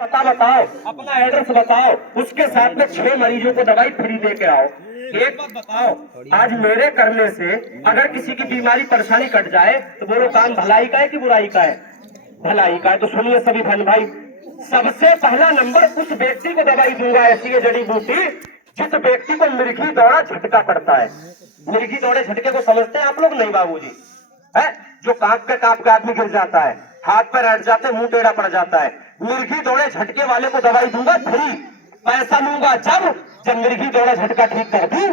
पता बताओ, अपना एड्रेस बताओ, उसके साथ में 6 मरीजों को दवाई फ्री दे के आओ। एक बात बताओ, आज मेरे करने से अगर किसी की बीमारी परेशानी कट जाए तो बोलो काम भलाई का है कि बुराई का है? भलाई का है। तो सुनिए सभी बहन भाई, सबसे पहला नंबर उस व्यक्ति को दवाई दूंगा, ऐसी ये जड़ी बूटी जिस व्यक्ति को मिर्गी दौड़ा झटका पड़ता है। मिर्गी दौड़े झटके को समझते हैं आप लोग? नहीं बाबूजी, है जो कांप के आदमी गिर जाता है, हाथ पैर अट जाते, मुंह टेढ़ा पड़ जाता है। मिर्गी दौड़े झटके वाले को दवाई दूंगा फ्री। पैसा लूंगा जब मिर्गी दौड़े झटका ठीक कर दूं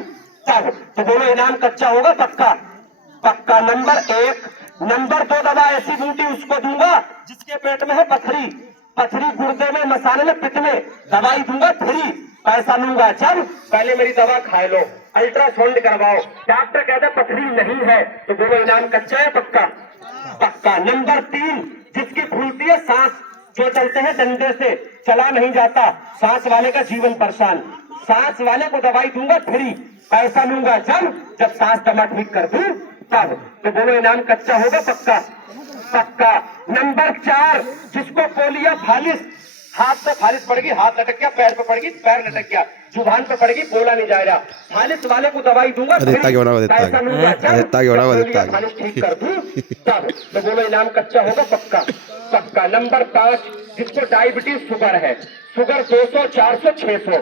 तब। तो बोलो इनाम कच्चा होगा पक्का? पक्का। नंबर 1। नंबर 2, दवा ऐसी बूटी उसको दूंगा जिसके पेट में है पथरी, पथरी गुर्दे में, मसाले में, पित्त में, दवाई दूंगा फ्री। पैसा लूंगा जब पहले मेरी दवा खाए लो, अल्ट्रासाउंड करवाओ, डॉक्टर कहता पथरी नहीं है तो बोलो इनाम कच्चा है पक्का? पक्का। नंबर 3, जिसकी खुलती है सांस, जो चलते हैं डंडे से, चला नहीं जाता, सांस वाले का जीवन परेशान, सांस वाले को दवाई दूंगा फ्री। पैसा लूंगा जब सांस दमा ठीक कर दूं तब। तो बोलो इनाम कच्चा होगा पक्का? पक्का। नंबर 4, जिसको पोलियो फालिस, हाथ पे फालिस पड़ गई, हाथ लटक गया, पैर पे पड़ गई, पैर लटक गया, जुबान पे पड़ गई, बोला नहीं जा रहा, फालिस वाले को दवाई दूंगा फ्री। पैसा लूंगा जब फालिस ठीक कर दूं तब। तो बोलो इनाम कच्चा होगा पक्का? पक्का। नंबर 5, जिसको डायबिटीज शुगर है, शुगर 200, 400, 600,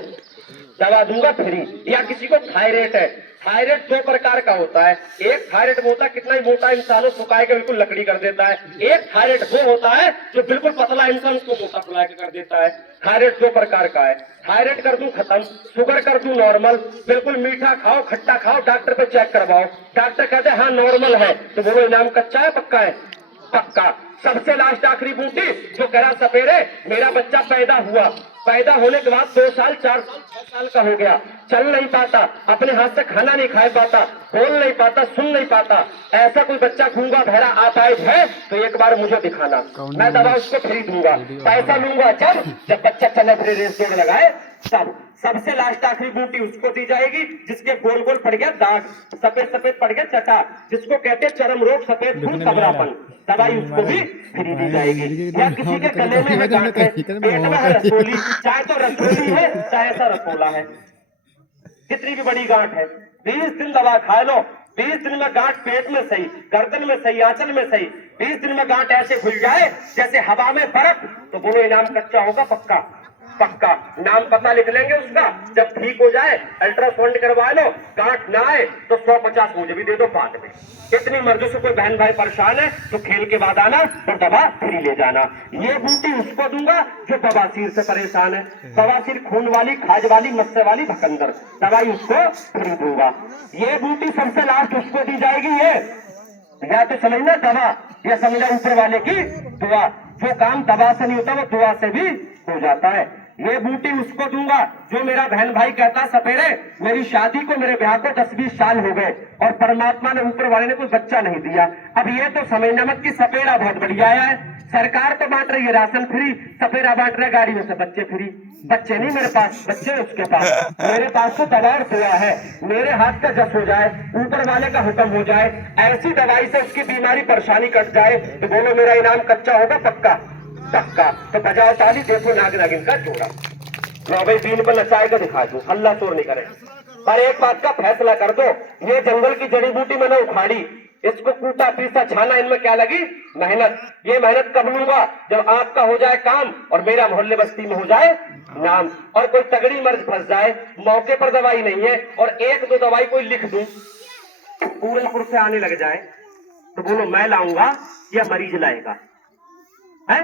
दवा दूंगा फ्री। या किसी को थायराइड है, थायराइड 2 प्रकार का होता है। एक थायराइड वो होता है कितना ही मोटा इंसान हो सुखाए के बिल्कुल लकड़ी कर देता है। एक थायराइड वो होता है जो बिल्कुल पतला इंसान उसको मोटा फुला के कर देता है। थायराइड 2 प्रकार का है। थायराइड कर दूं खत्म, शुगर कर दूं नॉर्मल, बिल्कुल मीठा खाओ खट्टा खाओ, डॉक्टर पे चेक करवाओ, डॉक्टर कहते हैं हाँ नॉर्मल है तो बोलो इनाम कच्चा है पक्का है? पक्का। सबसे लास्ट आखिरी बूटी, जो कह रहा सपेरे मेरा बच्चा पैदा हुआ, पैदा होने के बाद 2 साल 4 साल 6 साल का हो गया, चल नहीं पाता, अपने हाथ से खाना नहीं खा पाता, बोल नहीं पाता, सुन नहीं पाता, ऐसा कोई बच्चा गूंगा बहरा अपाहिज है तो एक बार मुझे दिखाना, मैं दवा उसको फ्री दूंगा। पैसा लूंगा जब बच्चा चले फिर रेस दौड़ लगाए तब। सबसे लास्ट आखिरी बूटी उसको दी जाएगी जिसके गोल गोल पड़ गया दाग, सफेद सफेद पड़ गया चटा, जिसको कहते हैं चरम रोग, सफेद फूल, कबरापन, दवाई उसको भी फ्री दी जाएगी। या किसी के गले में है गांठ, पेट में है रसोली, चाहे तो रसोली है चाहे ऐसा रसोला है, कितनी भी बड़ी गांठ है, 20 दिन दवा खा लो, 20 दिन में गांठ पेट में सही, गर्दन में सही, आंचल में सही, 20 दिन में गांठ ऐसे खुल जाए जैसे हवा में बर्फ, तो बोलो इनाम कच्चा होगा पक्का? पक्का। नाम पता लिख लेंगे उसका, जब ठीक हो जाए अल्ट्रासाउंड करवा लो, गांठ ना आए तो 150 मुझे भी दे दो बाद में। इतनी मर्जों से कोई बहन भाई परेशान है तो खेल के बाद आना और दवा फ्री ले जाना। ये बूटी उसको दूंगा जो बवासीर से परेशान है, बवासीर, खून वाली, खाज वाली, मस्से वाली, भकंदर, दवाई उसको फ्री दूंगा। ये बूटी सबसे लास्ट उसको दी जाएगी, ये या तो समझना दवा या समझना ऊपर वाले की दुआ, जो काम दवा से नहीं होता वो दुआ से भी हो जाता है। ये बूटी उसको दूंगा जो मेरा बहन भाई कहता सपेरे मेरी शादी को, मेरे ब्याह को 10-20 साल हो गए और परमात्मा ने, ऊपर वाले ने कोई बच्चा नहीं दिया। अब ये तो समझना मत कि सपेरा बहुत बढ़िया आया है, सरकार तो बांट रही है राशन फ्री, सपेरा बांट रहा है गाड़ियों से बच्चे फ्री। बच्चे नहीं मेरे पास, बच्चे उसके पास, मेरे पास तो दवा और दुआ है, मेरे हाथ का जस हो जाए, ऊपर वाले का हुक्म हो जाए, ऐसी दवाई से उसकी बीमारी परेशानी कट जाए तो बोलो मेरा इनाम कच्चा होगा पक्का? पक्का। तो बजाओ ताली, देखो नाग नागिन का जोड़ा। लो भाई बीन पर नचाएगा दिखा दो, हल्ला शोर नहीं करे। पर एक बात का फैसला कर दो, ये जंगल की जड़ी बूटी मैंने उखाड़ी, इसको कूटा पीसा छाना, इनमें क्या लगी मेहनत। ये मेहनत कब लूंगा? जब आपका हो जाए काम और मेरा मोहल्ले बस्ती में हो जाए नाम, और कोई तगड़ी मर्ज फंस जाए, मौके पर दवाई नहीं है और 1-2 दवाई कोई लिख दूं, पूरनपुर से आने लग जाए तो बोलो मैं लाऊंगा या मरीज लाएगा? है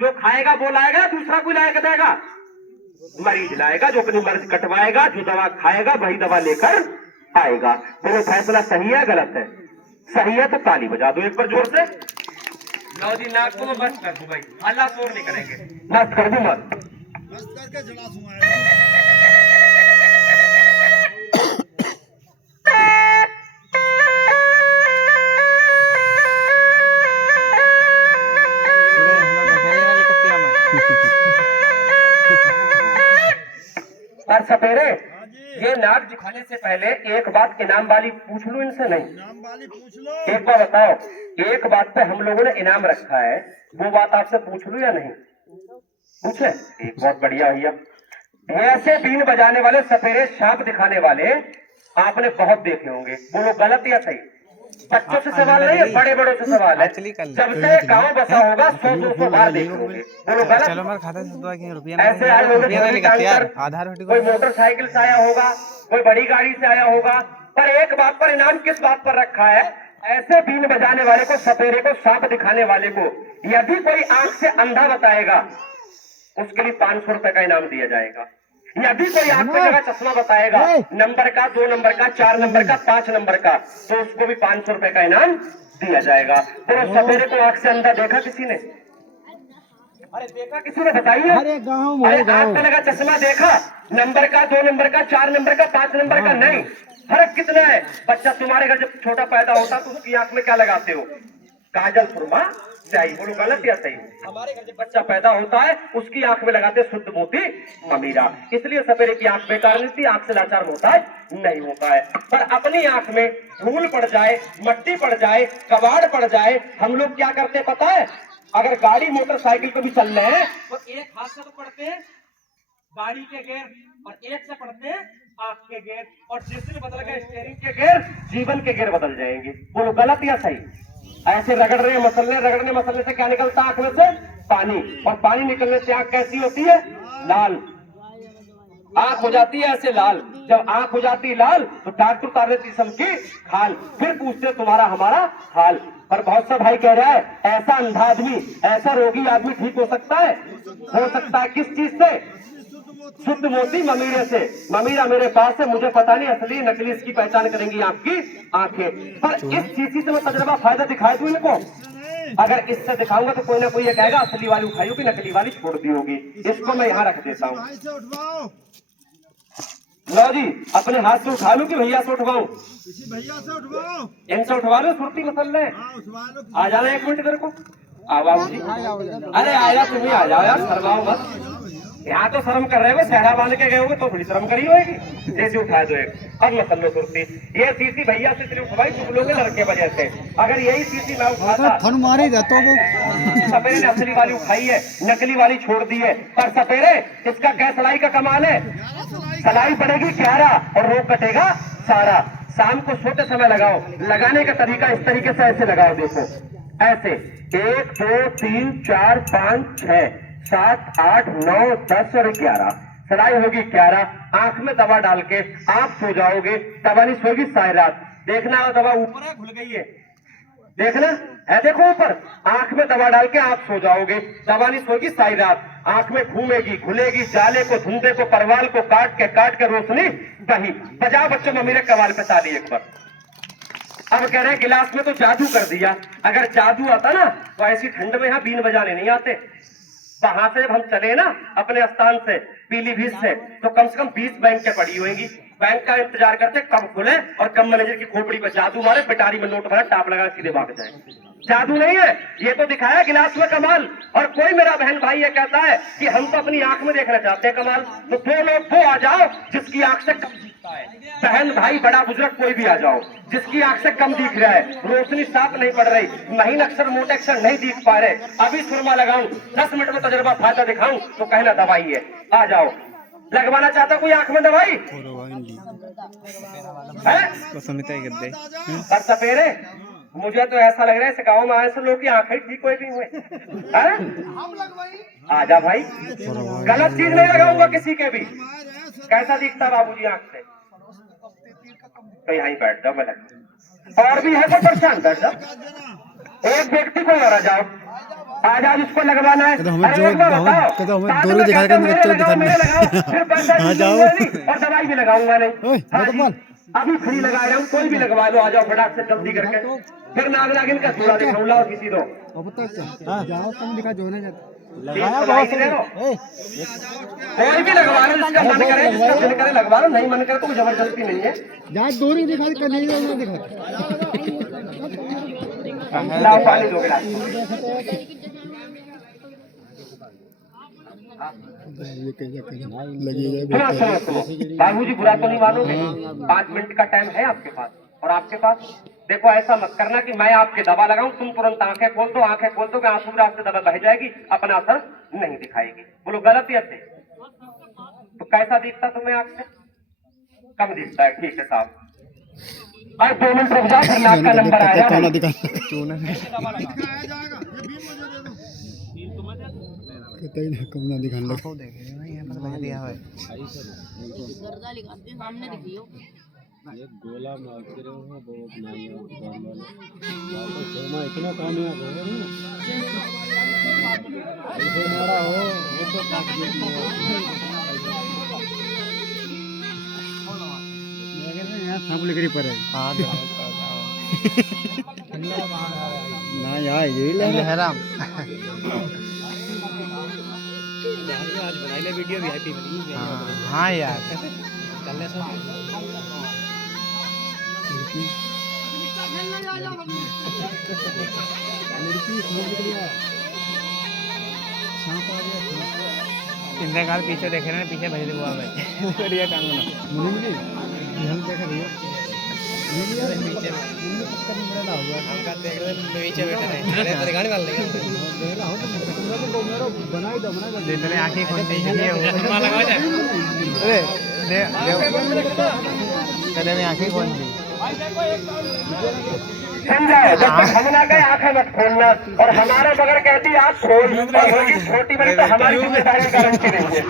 जो खाएगा वो लाएगा, दूसरा कोई लाएगा देगा? मरीज लाएगा जो अपनी मर्ज कटवाएगा, जो दवा खाएगा वही दवा लेकर आएगा। बोलो फैसला सही है गलत है? सही है तो ताली बजा दो एक बार जोर से। लो जी नाक को मैं बंद कर दूं भाई, हल्ला शोर नहीं करेंगे, मस्त कर दूं मत, मस्त करके जला दूंगा। और सपेरे ये नाक दिखाने से पहले एक बात इनाम वाली पूछ लूं इनसे? नहीं, इनाम वाली पूछ लो। एक बार बताओ, एक बात पे हम लोगों ने इनाम रखा है, वो बात आपसे पूछ लूं या नहीं? पूछे? एक बहुत बढ़िया भैया। ऐसे बीन बजाने वाले, सपेरे सांप दिखाने वाले आपने बहुत देखे होंगे। बोलो गलत या सही? बच्चों से सवाल नहीं है, बड़े बड़ों से सवाल है। जब से गांव बसा होगा 100-200 बार देखे होंगे। बोलो गलत? ऐसे आए होंगे, कोई मोटरसाइकिल से आया होगा, कोई बड़ी गाड़ी से आया होगा, पर एक बात पर इनाम किस बात पर रखा है? ऐसे बीन बजाने वाले को, सपेरे को, सांप दिखाने वाले को यदि कोई आंख से अंधा बताएगा उसके लिए 500 रुपए का इनाम दिया जाएगा। यदि कोई आंख पे जगह चश्मा बताएगा, नंबर का, 2 नंबर का, 4 नंबर का, 5 नंबर का, तो उसको भी 500 रुपए का इनाम दिया जाएगा। तो सपेरे को आंख से अंधा देखा किसी ने? अरे देखा किसी ने? बताइए। अरे आंख पे लगा चश्मा देखा, नंबर का, 2 नंबर का, 4 नंबर का, 5 नंबर का? नहीं। फर्क कितना है? बच्चा तुम्हारे घर जब छोटा पैदा होता तो उसकी आंख में क्या लगाते हो? काजल, सुरमा, स्याही। बोलो गलत या सही? हमारे घर जब बच्चा पैदा होता है उसकी आंख में लगाते शुद्ध मोती ममीरा। इसलिए सपेरे की आंख बेकार नहीं थी, आंख से लाचार होता है नहीं होता है। पर अपनी आंख में धूल पड़ जाए, मट्टी पड़ जाए, कबाड़ पड़ जाए, हम लोग क्या करते पता है? अगर गाड़ी मोटरसाइकिल पे भी चल रहे हैं तो एक हाथ से तो पढ़ते हैं गाड़ी के गेयर, और एक से पढ़ते हैं आंख के गेयर, और जिससे बदल गए स्टीयरिंग के गेयर, जीवन के गेयर बदल जाएंगे। बोलो गलत या सही? ऐसे रगड़ने मसलने से क्या निकलता? आंख में से पानी, और पानी निकलने से आंख कैसी होती है? लाल। आंख हो जाती है ऐसे लाल। जब आंख हो जाती है लाल तो डॉक्टर उतार देती सम की खाल, फिर पूछते तुम्हारा हमारा हाल। पर बहुत सा भाई कह रहा है ऐसा अंधा आदमी, ऐसा रोगी आदमी ठीक हो सकता है? हो सकता है। किस चीज से? शुद्ध मोती ममीरे से। ममीरा मेरे पास है, मुझे पता नहीं असली नकली इसकी पहचान करेंगी आपकी आंखें। पर इस चीज से मैं तजुर्बा फायदा दिखाई दूं इनको? अगर इससे दिखाऊंगा तो कोई ना कोई ये कहेगा असली वाली उठाई होगी, नकली वाली छोड़ दी होगी। इसको मैं यहाँ रख देता हूँ। लो जी, अपने हाथ से उठा लूं कि भैया से उठवाऊं? भैया से उठवाओ, इनसे उठवा लो, सुरती मसल ले। आ जाना 1 मिनट इधर को। आओ बाबू जी। अरे आया, तुम ही आ जाओ यार, शर्माओ मत। यहाँ तो शर्म कर रहे हो, सहरा बांध के गए होगे तो थोड़ी शर्म करी होगी। जैसे उठा दो एक, अब मसल लो सुरती। ये सीसी भैया से सिर्फ उठवाई चुगलों के लड़के वजह से। अगर यही सीसी मैं उठाता फन मारे जाता वो। सपेरे ने असली वाली उठाई है, नकली वाली छोड़ दी है। पर सपेरे, इसका क्या सलाई का कमाल है? सलाई पड़ेगी 11 और रोग कटेगा सारा। शाम को सोते समय लगाओ। लगाने का तरीका इस तरीके से ऐसे लगाओ, देखो ऐसे 1 2 3 4 5 6 7 8 9 10 और 11 सलाई होगी 11। आंख में दवा डाल के आप सो जाओगे, दवा नहीं सोगी सारी रात। देखना वो दवा ऊपर है, घुल गई है, देखना है, देखो ऊपर। आंख में दवा डाल के आप सो जाओगे, दवा नहीं सोगी सारी रात। आंख में घूमेगी, घुलेगी, जाले को, धुंधे को, परवाल को काट के रोशनी बही। बजाओ बच्चों में मेरे कमाल पे ताली एक बार। अब कह रहे हैं गिलास में तो जादू कर दिया। अगर जादू आता ना तो ऐसी ठंड में यहाँ बीन बजाने नहीं आते। वहां से जब हम चले ना अपने स्थान से पीलीभीत से, तो कम से कम 20 बैंक के पड़ी होंगी। बैंक का इंतजार करते कब खुले और कब मैनेजर की खोपड़ी पर जादू मारे, पिटारी में नोट भरा, टाप लगा सीधे भाग जाए। जादू नहीं है, ये तो दिखाया गिलास में कमाल। और कोई मेरा बहन भाई ये कहता है कि हम तो अपनी आंख में देखना चाहते हैं कमाल, तो 2 लोग वो आ जाओ जिसकी आंख से कम दिखता है। बहन भाई बड़ा बुजुर्ग कोई भी आ जाओ जिसकी आंख से कम दिख रहा है, रोशनी साफ नहीं पड़ रही, महीन अक्षर मोटे अक्षर नहीं दिख पा रहे, अभी सुरमा लगाऊं, 10 मिनट में तजुर्बा फायदा दिखाऊं, तो कहना दवाई है। आ जाओ। लगवाना चाहता कोई आंख में दवाई है? पर सपेरे, मुझे तो ऐसा लग रहा है इस गाँव में आए से लोग की आंखें ठीक हुई हुए। आजा भाई, गलत चीज नहीं लगाऊंगा किसी के भी। कैसा दिखता बाबूजी आंख से? तो यहीं बैठ जाओ, मैं लग और भी है कोई परेशान? बैठ जाओ, एक व्यक्ति को और आ जाओ। आ जाओ जिसको लगवाना है। अरे एक बार बताओ, फिर पैसा और दवाई भी लगाऊंगा नहीं। अभी फ्री लगा रहा हूँ, कोई भी लगवा लो। आ जाओ फटाक से जल्दी करके। फिर नाग नागिन का चूड़ा दिखाऊं, लाओ किसी दो। कोई भी लगवा लो, जिसका मन करे, जिसका दिल करे लगवा लो, नहीं मन करे तो जबरदस्ती नहीं है। दूरी दिखा नहीं दिखा। लाओ पानी दो गिलास। बाबूजी बुरा तो नहीं मानोगे? 5 मिनट का टाइम है आपके पास, और आपके पास देखो ऐसा मत करना कि मैं आपके दवा लगाऊं, तुम तुरंत आंखें खोल दो, आंखें खोल दो, आंसू रास्ते दवा बह जाएगी, अपना असर नहीं दिखाएगी। बोलो गलत या सही? तो कैसा दिखता तुम्हें आंख से? कम दिखता है, ठीक है साहब। और 2 मिनट रुक जाओ, फिर नाक का नंबर आया है। सामने दिखियो एक गोला मार के रहो वो नहीं हो वापस सोना इतना कामयाब हो ना ऐसे मारा हो वो तो काट देती है यहाँ सांप लिखरी पर है हाँ ना यार यही ले हराम आज बनाई ले वीडियो वीआईपी बनी हाँ यार चलने से इंद्र काल पीछे देखे ना पीछे भेज दे भाई बढ़िया काम ना मुझे हम देख रही हो नीचे पक्का नहीं मिला होगा हमका देख ले नीचे बैठे रहे तेरे गाड़ी वाले लेगा बनाई दो दे तेरे आंखें खोलते ही है वो लगा जा अरे दे तेरे में आंखें खोल दी समझाओ, जब तक हम ना गए आंखें मत खोलना, और हमारे बगैर कहती आँख खोल, और होगी छोटी बड़ी तो हमारी जिम्मेदारी गारंटी नहीं है।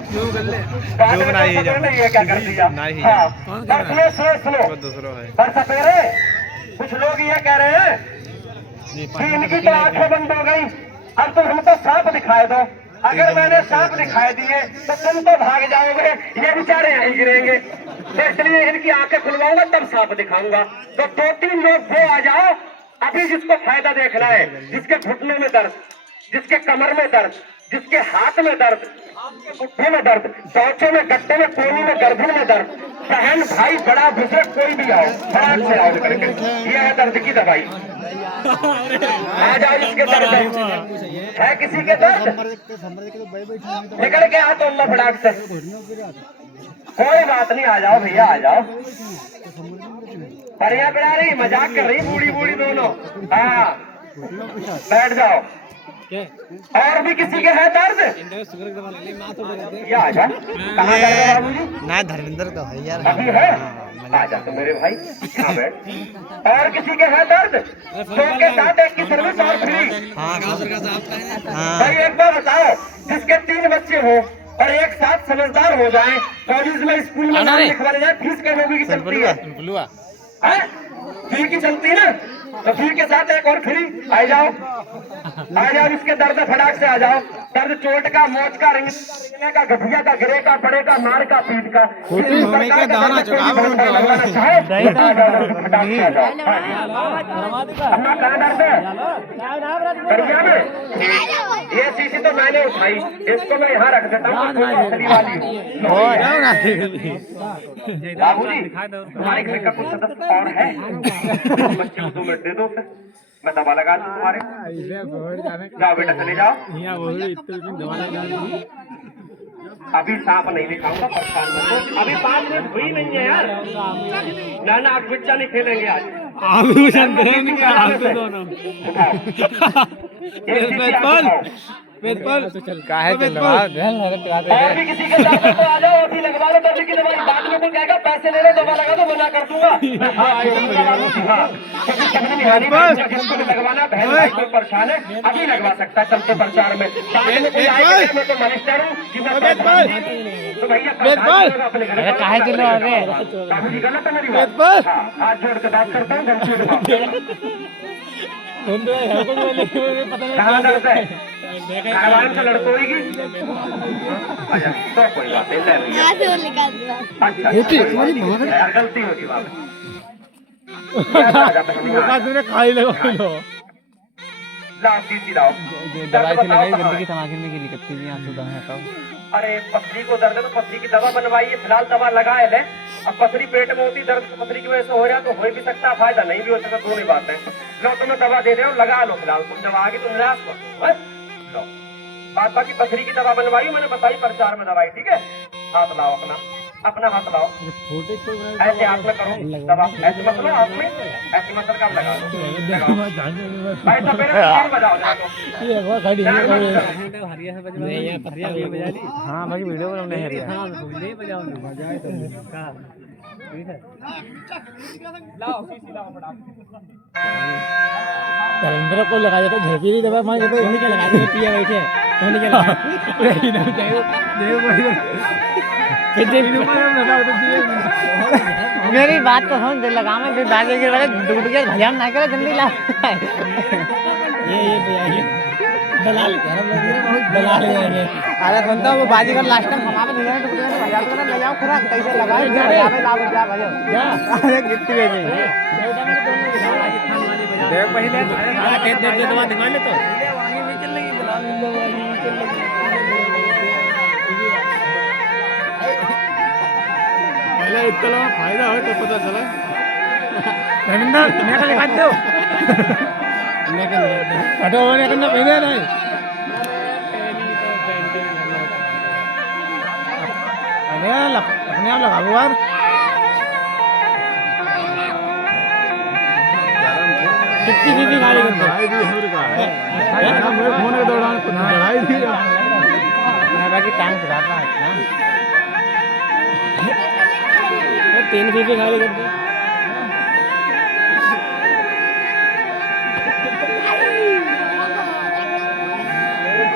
ये क्या कर दिया? हाँ, सुनो पर सपेरे कुछ लोग ये कह रहे हैं कि इनकी तो आंखें बंद हो गई, अब तो हमको सांप दिखाए दो। अगर मैंने सांप दिखाई दिए तो तुम तो भाग जाओगे, ये बेचारे यहीं गिरेंगे, तो इसलिए इनकी आंखें खुलवाऊंगा तब सांप दिखाऊंगा। तो 2-3 लोग वो आ जाओ अभी जिसको फायदा देखना है, जिसके घुटनों में दर्द, जिसके कमर में दर्द, जिसके हाथ में दर्द, घुटने में दर्द, चौचे में, गट्टे में, कोनी में, गर्दन में दर्द, बहन भाई बड़ा बुजुर्ग कोई भी आओ, फटाक से आओ करके, ये है दर्द की दवाई। आ जाओ जिसके दर्द है किसी के दर्द निकल के आ तो अल्लाह फटाक से, कोई बात नहीं, आ जाओ भैया आ जाओ। बढ़िया बिड़ा रही, मजाक कर रही बूढ़ी बूढ़ी दोनों। हाँ बैठ जाओ। और भी किसी के है दर्द? ये आ जा, कहाँ दर्द है बाबूजी? ना धर्मेंद्र का है यार अभी है, आ जा तो मेरे भाई, हाँ बैठ। और किसी के है दर्द? तो के साथ एक की सर्विस और फ्री। भाई एक बार बताओ, जिसके 3 बच्चे हो और एक साथ समझदार हो जाए, कॉलेज में स्कूल में नाम लिखवाने जाए, फीस कैसे की चलती है? फ्री की चलती है ना, तो फ्री के साथ एक और फ्री। आ जाओ जिसके दर्द फटाक से आ जाओ। दर्द चोट का, मोच का, रिंगने का, गठिया का, गिरे का, पड़े का, मार का, पीट का, अपना कहाँ दर्द है? बढ़िया में ये शीशी तो मैंने उठाई, इसको मैं यहाँ रख देता हूँ। बाबूजी तुम्हारे घर का कुछ सदस्य और है? बच्चे को 2 मिनट दे दो, फिर मैं दवा लगा दूं तुम्हारे। जाओ बेटा चले जाओ। अभी सांप नहीं दिखाऊंगा, परेशान मत हो। अभी 5 मिनट हुई नहीं है यार। ना आठ बिच्चा नहीं खेलेंगे आज। काहे चल रहा है? और भी किसी के साथ तो आ जाओ, अभी लगवा लो दर्द की दवाई। बाद में कोई कहेगा पैसे ले लो, दवा लगा दो, मना कर दूंगा। जिसको भी लगवाना, बहन भाई कोई परेशान है अभी लगवा सकता है, चलते प्रचार में। बाद में कोई आएगा, मैं तो मनिस्टर हूँ कि मैं तो भैया अपने घर काहे चल रहा है? बाबूजी गलत है मेरी बात। हाथ जोड़ के बात करता हूँ, कहाँ दर्द है? कारवान से लड़कोगी? तो कोई बात नहीं, अच्छा यार गलती होगी बात। खाई लगा लाओ सीधी लाओ। दवाई से लगाई गंदगी तमाकू में गिरी कत्ती भी आंसू दम है। अरे पथरी को दर्द है तो पथरी की दवा बनवाइए, फिलहाल दवा लगाए ले। अब पथरी पेट में होती, दर्द पथरी की वजह से हो जाए तो हो भी सकता है, फायदा नहीं भी हो सकता, दोनों बात है। लो तुम्हें दवा दे रहे हो, लगा लो फिलहाल, तुम जब आगे तो निराश मत हो। बात बाकी पथरी की दवा बनवाई मैंने, बताई प्रचार में दवाई, ठीक है? हाथ लाओ अपना। अपना हाथ लाओ, ऐसे हाथ में करो दबा, ऐसे मत लो हाथ में, ऐसे मत काम लगा दो, भाई तो मेरे को बजाओ जाओ। हाँ बाकी वीडियो बनाने हैं धर्मेंद्र को लगा देता झेपी नहीं दबा मैं तो उन्हीं के लगा देते पिया बैठे उन्हीं के लगा मेरी बात तो समझ लगा मैं फिर बात के वाले डूब के भजन ना करे जल्दी ला ये दलाल दलाल है। अरे सुनता वो बाजीगर लास्ट टाइम हमारे भैया ने डूब के भजन करना ले जाओ खुरा कैसे लगाए जावे लाभ जा भजो जा अरे गिट्टी बेचे देख पहले अरे दे दवा दिखा ले तो आगे भी चल लगी दलाल चल लगी पहले इतना फायदा हो तो पता चला धर्मेंद्र मैं का लिखा दो मैं का हटो होने करना पहले नहीं अरे अपने आप लगा यार कितनी भी गाड़ी करते हैं मेरे फोन के दौरान लड़ाई थी मैं बाकी टाइम चलाता है ना 3 फीफी गाड़ी करते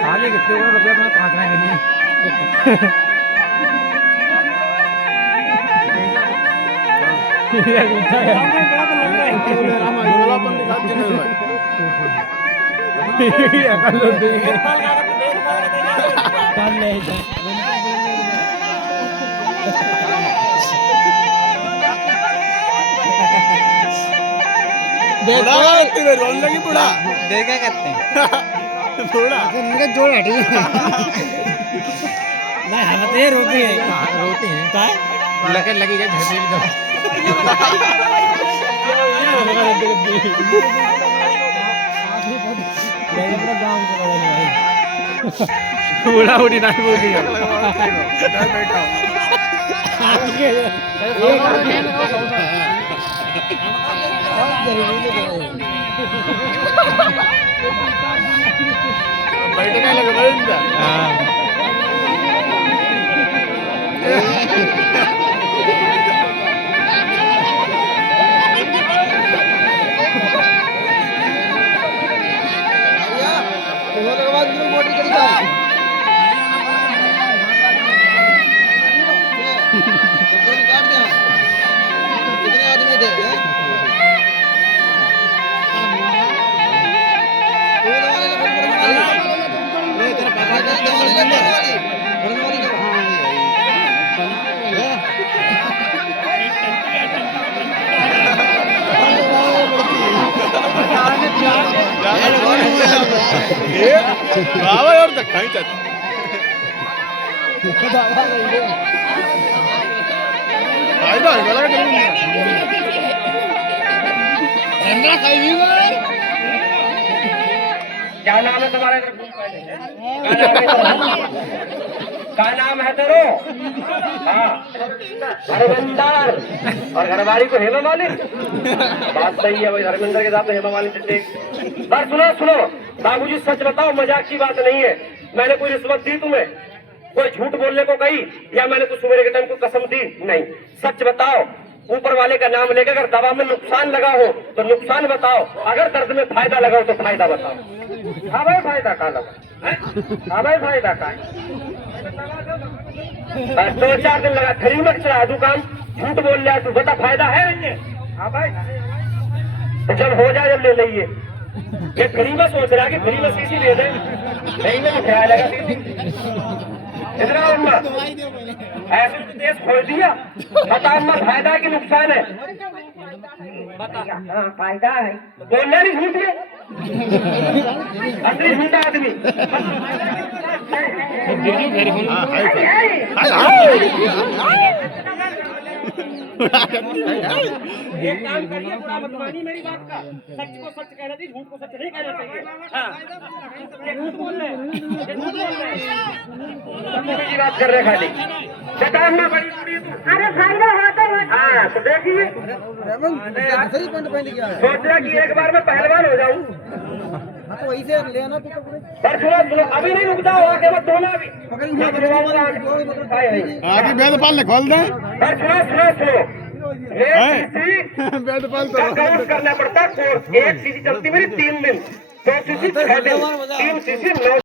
खाली कितने रुपये अपना पाँचना है नहीं देखा करते हैं थोड़ा इनका जोड़ हटी नहीं हम तो ये रोटी है क्या लगे लगी जाए झड़ने की बूढ़ा बूढ़ी नहीं बोली बैठा बैठने लगे और धक्का ही चलता क्या नाम है तुम्हारे? क्या नाम है तेरो? हाँ धर्मेंद्र और घरवाली को हेमा मालिनी। बात सही है भाई, धर्मेंद्र के साथ तो हेमा मालिनी से पर सुनो सुनो बाबूजी सच बताओ, मजाक की बात नहीं है। मैंने कोई रिश्वत दी तुम्हें, कोई झूठ बोलने को कही, या मैंने कुछ सुबह के टाइम को कसम दी? नहीं, सच बताओ। ऊपर वाले का नाम लेकर अगर दवा में नुकसान लगा हो तो नुकसान बताओ, अगर दर्द में फायदा लगा हो तो फायदा बताओ। हाँ भाई फायदा का लगा, हाँ भाई फायदा का 2-4 दिन लगा खरी मत चला दुकान, झूठ बोल लिया तू, बता फायदा है नहीं? हाँ भाई तो जब हो जाए जब ले लीजिए। ये फ्री में सोच रहा कि फ्री में सीसी दे दे, नहीं में ख्याल लगा इतना अम्मा ऐसे तो देश खोल दिया। बता अम्मा फायदा है कि नुकसान है? बता। हाँ फायदा है, बोलना नहीं झूठ में, असली झूठा आदमी। एक काम करिए, थोड़ा मतवानी मेरी बात का, सच को सच कहना चाहिए, झूठ को सच नहीं कहना चाहिए। हाँ ये झूठ बोल रहे हैं, ये झूठ बोल रहे हैं, बात कर रहे खाली। बताओ ना बड़ी बड़ी तू। अरे भाई ना होते ही हाँ तो देखिए दूसरी पैंट पहन के आया सोचा कि एक बार मैं पहलवान हो जाऊं। हाँ तो वही से लेना तो पर सुनो सुनो अभी नहीं रुक जाओ आगे मत धोना अभी। आगे बेद पाल खोल दे पर सुनो सुनो सुनो बेद पाल का कोर्स करना पड़ता है कोर्स। एक सीसी चलती मेरी 3 दिन, 2 सीसी 6 दिन, 3 सीसी 9